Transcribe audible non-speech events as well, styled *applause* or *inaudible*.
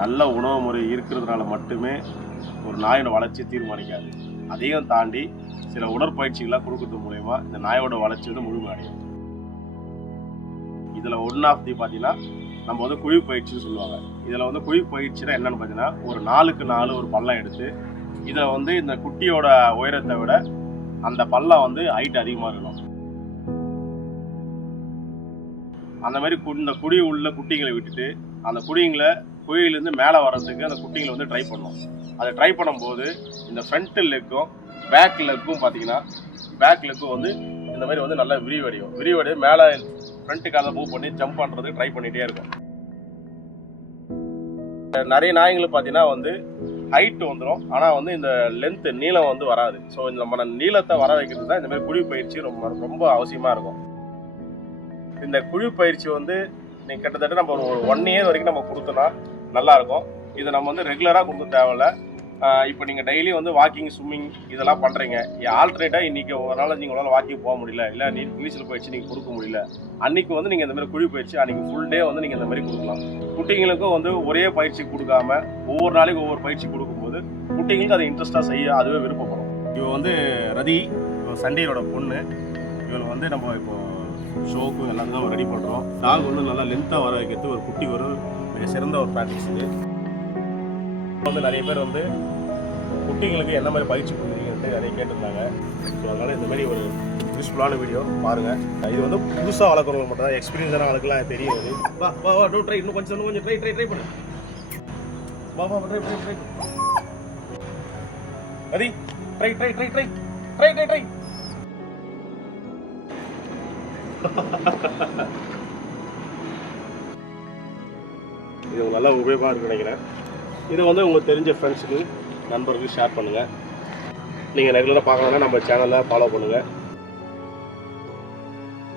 நல்ல உணவு முறை இருக்கிறதுனால மட்டுமே ஒரு நாயோட வளர்ச்சி தீர்மானிக்காது. அதையும் தாண்டி சில உடற்பயிற்சிகளாக கொடுக்கறது மூலயமா இந்த நாயோட வளர்ச்சி வந்து முழுமையடையும். இதில் ஒன் ஆஃப் தி பார்த்தீங்கன்னா நம்ம வந்து குழி பயிற்சின்னு சொல்லுவாங்க. இதில் வந்து குழி பயிற்சினா என்னன்னு பார்த்தீங்கன்னா ஒரு நாலுக்கு நாலு ஒரு பள்ளம் எடுத்து இதில் வந்து இந்த குட்டியோட உயரத்தை விட அந்த பள்ளம் வந்து ஹைட் அதிகமாக இருக்கணும். அந்த மாதிரி கு- இந்த குழி உள்ள குட்டிங்களை விட்டுட்டு அந்த குடிங்களை குழியிலேருந்து மேலே வர்றதுக்கு அந்த குட்டிங்களை வந்து ட்ரை பண்ணோம் அதை ட்ரை பண்ணும்போது இந்த ஃப்ரண்ட் லெக்கும் பேக் லெக்கும் பார்த்தீங்கன்னா பேக் லெக்கும் வந்து இந்த மாதிரி வந்து நல்லா விரிவடையும். விரிவடையும் மேலே ஃப்ரண்ட்டு காலை மூவ் பண்ணி ஜம்ப் பண்ணுறதுக்கு ட்ரை பண்ணிகிட்டே இருக்கும். நிறைய நாய்கள் பார்த்தீங்கன்னா வந்து ஹைட் வந்துடும் ஆனால் வந்து இந்த லென்த்து நீளம் வந்து வராது. ஸோ இந்த நம்ம நீளத்தை வர வைக்கிறது தான் இந்த மாதிரி குழி பயிற்சி ரொம்ப ரொம்ப அவசியமாக இருக்கும். இந்த குழி பயிற்சி வந்து நீங்கள் கிட்டத்தட்ட நம்ம ஒரு ஒன் இயர் வரைக்கும் நம்ம கொடுத்தோன்னா நல்லாயிருக்கும். இதை நம்ம வந்து ரெகுலராக கொடுக்க தேவையில்ல. இப்போ நீங்கள் டெய்லி வந்து வாக்கிங் ஸ்விம்மிங் இதெல்லாம் பண்ணுறீங்க ஆல்டர்னேட்டாக இன்றைக்கி ஒரு நாள் நீங்கள் உங்களால் வாக்கிங் போக முடியல. இல்லை நீ நீச்சல் பயிற்சி நீங்கள் கொடுக்க முடியல. அன்றைக்கி வந்து நீங்கள் இந்த மாதிரி குழி பயிற்சி அன்றைக்கி ஃபுல் டே வந்து நீங்கள் இந்த மாதிரி கொடுக்கலாம். குட்டிங்களுக்கும் வந்து ஒரே பயிற்சி கொடுக்காம ஒவ்வொரு நாளைக்கு ஒவ்வொரு பயிற்சி கொடுக்கும்போது குட்டிங்களுக்கு அதை இன்ட்ரெஸ்ட்டாக செய்ய அதுவே விருப்பப்படும். இவ வந்து ரதி இவ சண்டேயோட பொண்ணு. இவள் வந்து நம்ம இப்போது ஷோக்கு எல்லாத்துக்கும் ரெடி பண்ணுறோம் டாக் வந்து நல்லா லென்த்தாக வர வைக்கிறது ஒரு குட்டி ஒரு மிக சிறந்த ஒரு ப்ராக்டிஸ் இது. வந்து நிறைய பேர் வந்து குட்டிங்களுக்கு என்ன மாதிரி பயிற்சி கொடுக்குறீங்கன்ட்டு நிறைய கேட்டிருந்தாங்க. ஸோ அதனால் இந்த மாதிரி ஒரு யூஸ்ஃபுல்லான வீடியோ பாருங்கள் இது வந்து புதுசாக வளர்க்குறவங்க மட்டும் தான் எக்ஸ்பீரியன்ஸான வளர்க்கலாம் தெரியும் இது வா வா வா டோ ட்ரை இன்னும் கொஞ்சம் இன்னும் கொஞ்சம் ட்ரை ட்ரை ட்ரை பண்ணு. வா வா ட்ரை ட்ரை ட்ரை அதி try try try try try try try *laughs* இது ஒரு நல்ல உபயோகமாக இருக்குன்னு நினைக்கிறேன். இதை வந்து உங்களுக்கு தெரிஞ்ச ஃப்ரெண்ட்ஸுக்கு நண்பர்களுக்கு ஷேர் பண்ணுங்கள் நீங்கள் ரெகுலராக பார்க்கணுன்னா நம்ம சேனலை ஃபாலோ பண்ணுங்கள்